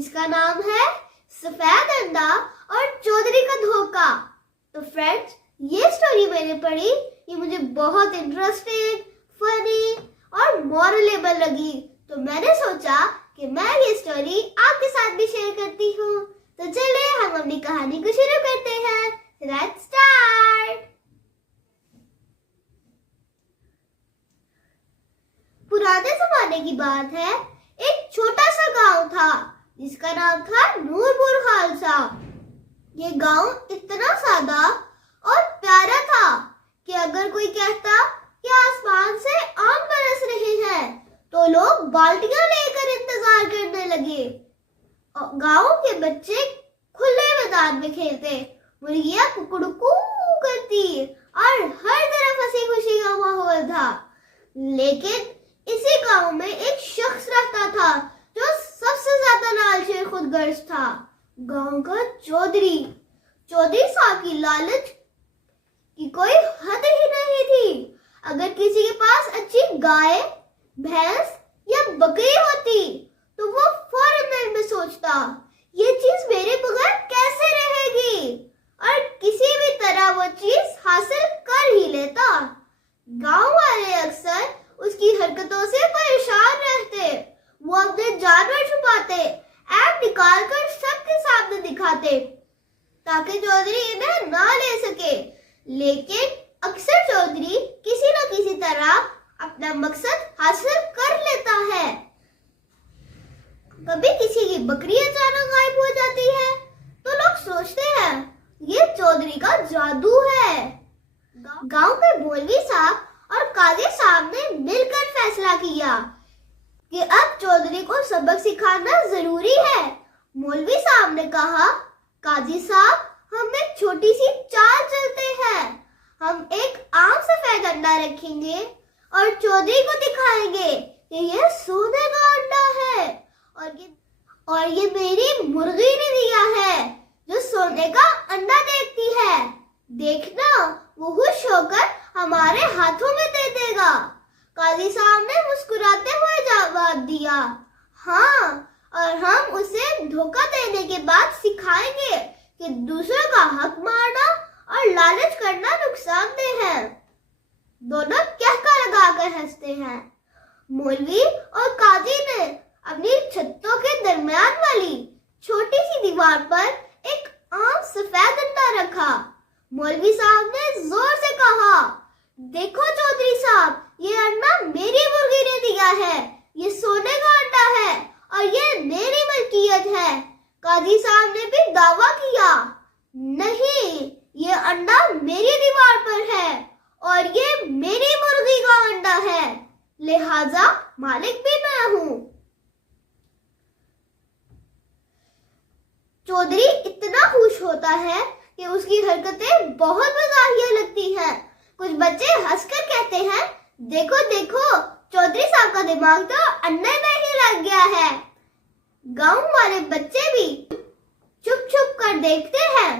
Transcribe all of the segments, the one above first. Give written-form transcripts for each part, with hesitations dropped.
जिसका नाम है सफेद अंडा और चौधरी का धोखा। तो फ्रेंड्स, ये स्टोरी मैंने पढ़ी, ये मुझे बहुत इंटरेस्टिंग, फनी और मॉरलेबल लगी। तो मैंने सोचा कि मैं ये स्टोरी आपके साथ भी शेयर करती हूँ। तो चलिए हम अपनी कहानी को शुरू करते हैं। Let's start. पुराने जमाने की बात है, एक छोटा सा गांव था जिसका नाम था नूरपुर खालसा। ये गांव इतना सादा और प्यारा था कि अगर कोई कहता कि आसमान से आम बरस रहे हैं तो लोग बाल्टियां लेकर इंतजार करने लगे। गांव के बच्चे खुले मैदान में खेलते, मुर्गियां कुकड़कू करती और हर तरफ हंसी खुशी का माहौल था। लेकिन इसी गांव में एक शख्स रहता था जो सबसे ज्यादा लालची और खुदगर्ज था। गांव का चौधरी साहब की लालच की कोई हद ही नहीं थी। अगर किसी के पास अच्छी गाय, भैंस या बकरी होती तो वो फौरन मन में सोचता, ये चीज मेरे बगैर कैसे रहेगी, और किसी भी तरह वो चीज हासिल कर ही लेता। गांव वाले अक्सर उसकी हरकतों से परेशान रहते। वो अपने जानवर छुपाते, ऐप निकाल कर सबके सामने दिखाते ताकि चौधरी इन्हें ना ले सके। लेकिन अक्सर चौधरी किसी न किसी तरह अपना मकसद हासिल कर लेता है। कभी किसी की बकरी अचानक गायब हो जाती है तो लोग सोचते हैं ये चौधरी का जादू है। गांव में मौलवी साहब और काजी साहब ने मिलकर फैसला किया कि अब चौधरी को सबक सिखाना जरूरी है। मौलवी साहब ने कहा, काजी साहब, हम एक छोटी सी चाल चलते हैं। हम एक आम सफेद अंडा रखेंगे और चौधरी को दिखाएंगे कि यह सोने का अंडा है और ये मेरी मुर्गी ने दिया है जो सोने का अंडा देखती है। देखना, वो खुश होकर हमारे हाथों में दे देगा। काजी साहब ने मुस्कुराते हुए जवाब दिया, हाँ, और हम उसे धोखा देने के बाद सिखाएंगे कि दूसरों का हक मारना और लालच करना नुकसानदेह है। दोनों कहका लगाकर हंसते हैं। मौलवी और काजी ने अपनी छतों के दरमियान वाली छोटी सी दीवार पर एक आम सफेद अंडा रखा। मौलवी साहब ने जोर से कहा, देखो चौधरी साहब, ये अंडा मेरी मुर्गी ने दिया है। ये सोने का अंडा है और ये मेरी मलकियत है। काजी साहब ने भी दावा किया, नहीं, ये अंडा मेरी दीवार पर है और ये मेरी मुर्गी का अंडा है, लिहाजा मालिक भी मैं हूँ। चौधरी इतना खुश होता है कि उसकी हरकतें बहुत मजाहिया लगती हैं। कुछ बच्चे हंसकर कहते हैं, देखो देखो, चौधरी साहब का दिमाग तो अंडे में ही लग गया है। गांव वाले बच्चे भी चुप चुप कर देखते हैं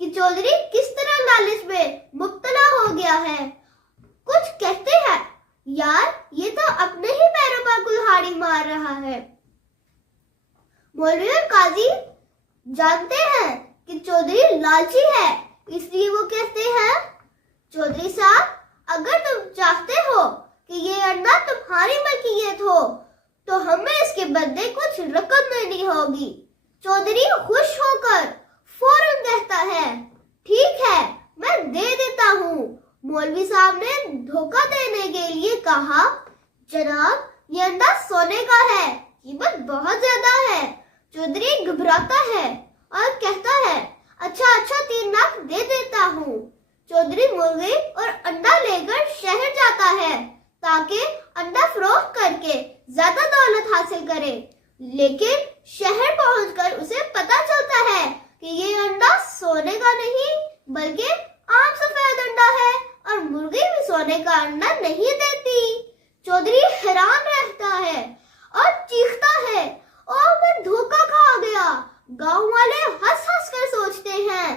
कि चौधरी किस तरह लालच में मुब्तला हो गया है। कुछ कहते हैं, यार, ये तो अपने ही पैरों पर कुल्हाड़ी मार रहा है। मौलवी और काजी जानते हैं कि चौधरी लालची है, इसलिए वो कहते हैं, चौधरी साहब, अगर तुम चाहते हो कि ये अंडा तुम्हारी मलकियत हो तो हमें इसके बदले कुछ रकम देनी होगी। चौधरी खुश होकर फौरन कहता है, ठीक है, मैं दे देता हूँ। मौलवी साहब ने धोखा देने के लिए कहा, जनाब, ये अंडा सोने का है, कीमत बहुत ज्यादा है। चौधरी घबराता है और कहता है, अच्छा, 3 लाख दे देता हूँ। चौधरी मुर्गी और अंडा लेकर शहर जाता है ताकि अंडा फरोख्त करके ज्यादा दौलत हासिल करे। लेकिन शहर पहुंचकर उसे पता चलता है कि ये अंडा सोने का नहीं बल्कि आम सफेद अंडा है और मुर्गी भी सोने का अंडा नहीं देती। चौधरी हैरान रहता है और चीखता है, और मैं धोखा खा गया। गांव वाले हंस हंस कर सोचते हैं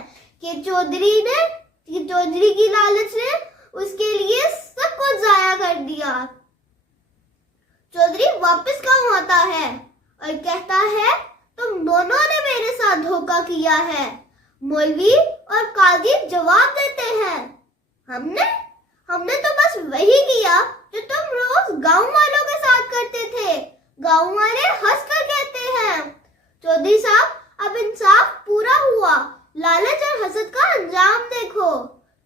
कि चौधरी की लालच ने उसके लिए सब कुछ जाया कर दिया। चौधरी वापस गांव आता है और कहता है, तुम दोनों ने मेरे साथ धोखा किया है। मौलवी और काजी जवाब देते हैं, हमने तो बस वही किया जो तुम रोज गांव वालों के साथ करते थे। गांव वाले हंस कर कहते हैं, चौधरी साहब अब इंसाफ पूरा हुआ, लालच और हसद का अंजाम देखो।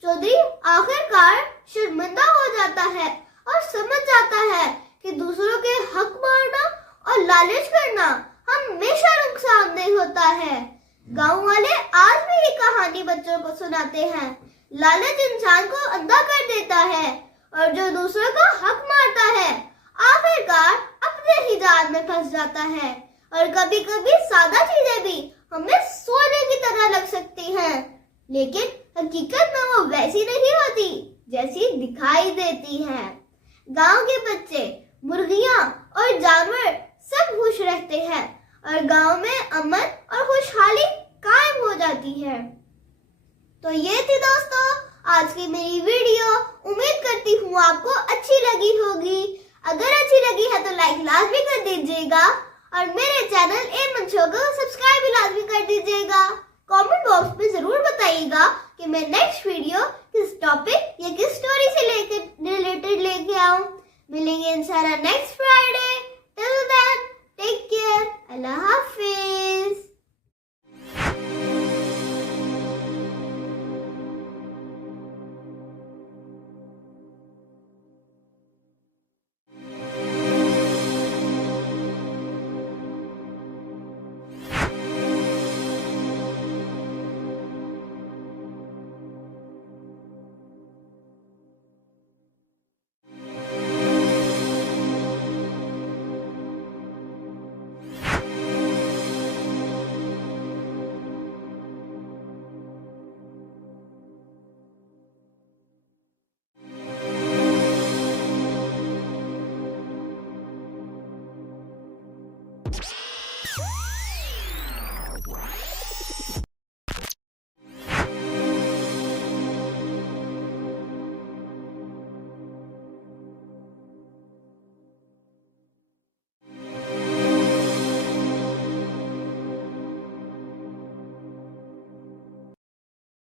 चौधरी आखिरकार शर्मिंदा हो जाता है और समझ जाता है कि दूसरों के हक मारना और लालच करना हमेशा नुकसानदेह होता है। गांव वाले आज भी ये कहानी बच्चों को सुनाते हैं। लालच इंसान को अंधा कर देता है और जो दूसरों का हक मारता है आखिरकार अपने ही जाल में फंस जाता है। और कभी कभी सादा चीजें भी हमें सोने की तरह लग सकती हैं, लेकिन हकीकत में वो वैसी नहीं होती जैसी दिखाई देती हैं। गांव के बच्चे, मुर्गियां और जानवर सब खुश रहते हैं और गांव में अमन और खुशहाली कायम हो जाती है। तो ये थी दोस्तों आज की मेरी वीडियो। उम्मीद करती हूँ आपको अच्छी लगी होगी। अगर अच्छी लगी है तो लाइक लाजमी कर दीजिएगा और मेरे चैनल एमन शो को सब्सक्राइब भी लाजमी कर दीजिएगा। कमेंट बॉक्स में जरूर बताइएगा कि मैं नेक्स्ट